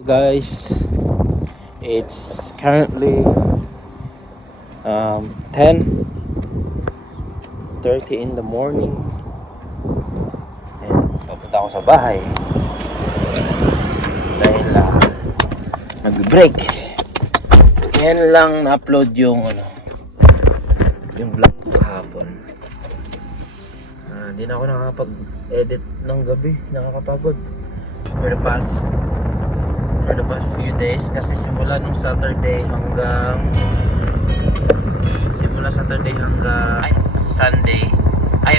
Guys, it's currently 10:30 in the morning and papunta ako sa bahay dahil nag-break. Ngayon lang na-upload yung vlog ko kahapon. Hindi na ako nakakapag-edit ng gabi, nakakapagod for the past few days kasi simula Saturday hanggang Sunday,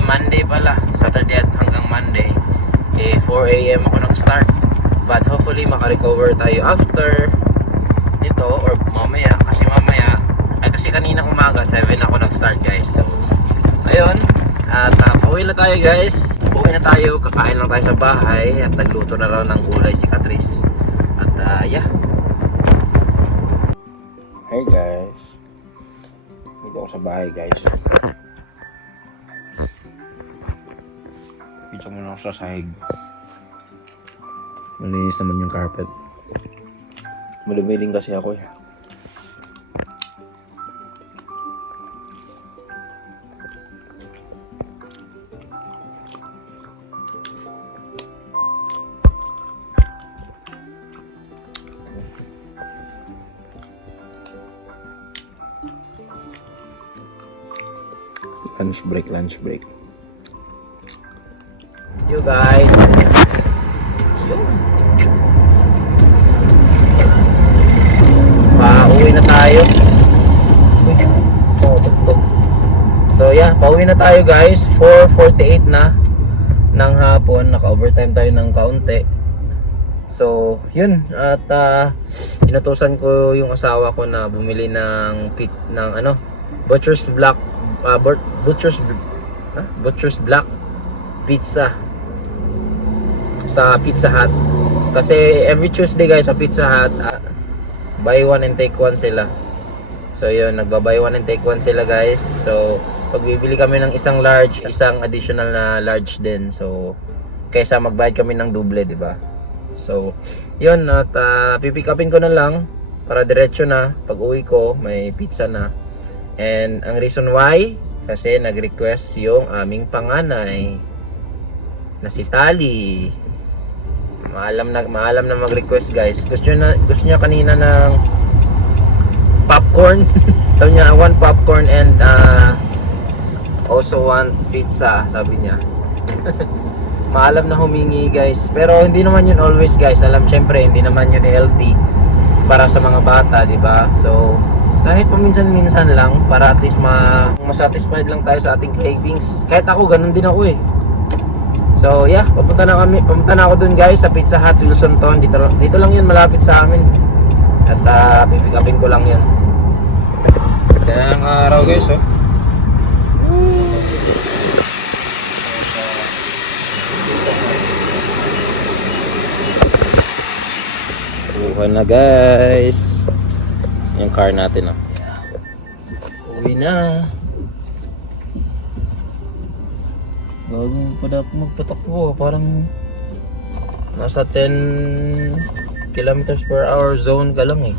Monday pala, Saturday hanggang Monday 4 AM ako nag-start, but hopefully makarecover tayo after nito or mamaya, kasi kanina umaga 7 ako nag-start guys. So ayun, at pauwi na tayo guys, kakain lang tayo sa bahay at nagluto na raw ng gulay si Catrice. Yeah. Hey guys, dito ako sa bahay guys. Pizza muna ako sa sahig. Malinis naman yung carpet. Malumiling kasi ako eh. Lunch break. You guys. Pauwi na tayo. So yeah, pauwi na tayo guys. 4:48 na ng hapon. Naka-overtime tayo ng kaunti. So, yun. At inutusan ko yung asawa ko na bumili ng Butcher's Black Pizza sa Pizza Hut. Kasi every Tuesday guys sa Pizza Hut, buy one and take one sila. So yun, nagba-buy one and take one sila guys. So pag bibili kami ng isang large, isang additional na large din. So kaysa magbayad kami ng double, di ba? So yun, at pipick upin ko na lang para diretso na pag uwi ko may pizza na. And ang reason why, kasi nag-request yung aming panganay na si Tali. Maalam na mag-request guys. Gusto niya kanina ng popcorn. Sabi niya, one popcorn and also one pizza, sabi niya. Maalam na humingi guys. Pero hindi naman yun always guys. Syempre hindi naman yun healthy para sa mga bata, di ba? So kahit paminsan-minsan lang para at least masatisfied lang tayo sa ating cravings. Kahit ako, ganun din ako eh. So yeah, papunta na ako dun guys sa Pizza Hut Wilsonton. Dito lang yun, malapit sa amin. At pipick upin ko lang yun. Kaya ang araw guys oh. Bukan na guys yung car natin uwi na. Bago pa dapat magpatakbo, parang nasa 10 kilometers per hour zone ka lang eh.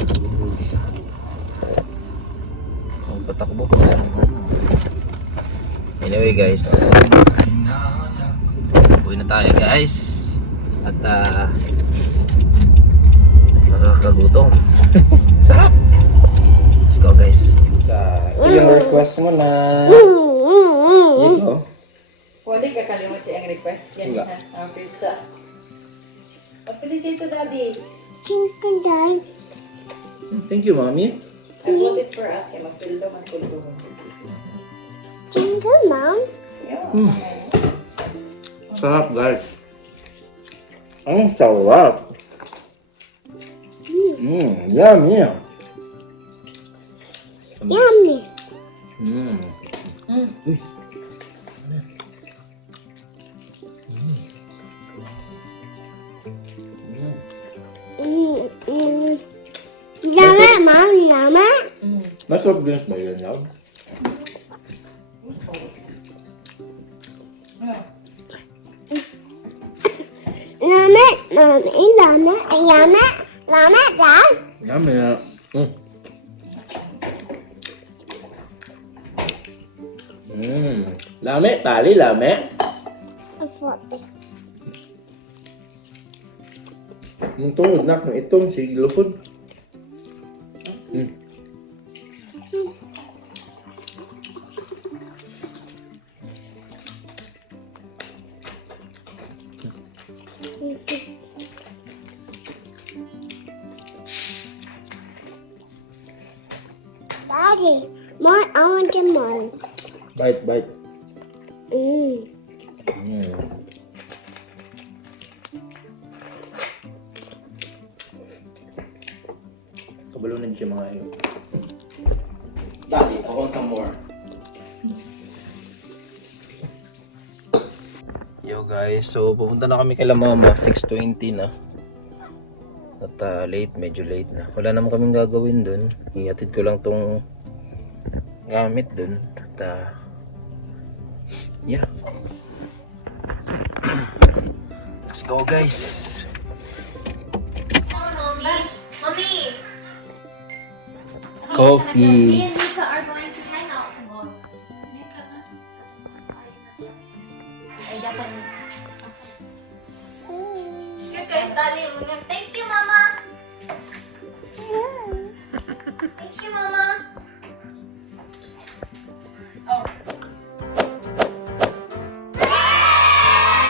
Magpatakbo pa lang. Anyway guys, uwi na tayo guys. At nakakagutom. Sarap. Let's go guys. Yung request mo na ito. Pwede ka kalimut yung request. Yan na, ang pizza. Pagpilis ito, Daddy. Thank you, Mommy. I bought it for us. Kaya magsuldo, magsuldo. Thank you, Mom. Yeah, Sarap guys. Ang sarap. Yummy. Yummy. Uy. Lama, Mom, lama. Masarap drinks ba yun, Love? Lama, Mom, lama, lama. Lama dad. Yummy. Lame, tali lame. Apa? Yung tungod nak, itong sige lupod. Daddy, more. I want to more. Bite, bite. Mm. Kabalunan siya mga iyo. Daddy, I want some more. Yo guys, so pupunta na kami kay la mama, 6:20 na. At late, medyo late na. Wala naman kaming gagawin dun. Ihatid ko lang tong gamit dun. At yeah. Let's go guys. Mommy! Coffee. Me and Mika are going to hang out tomorrow. Ay, Japanese. Good guys, dali. Take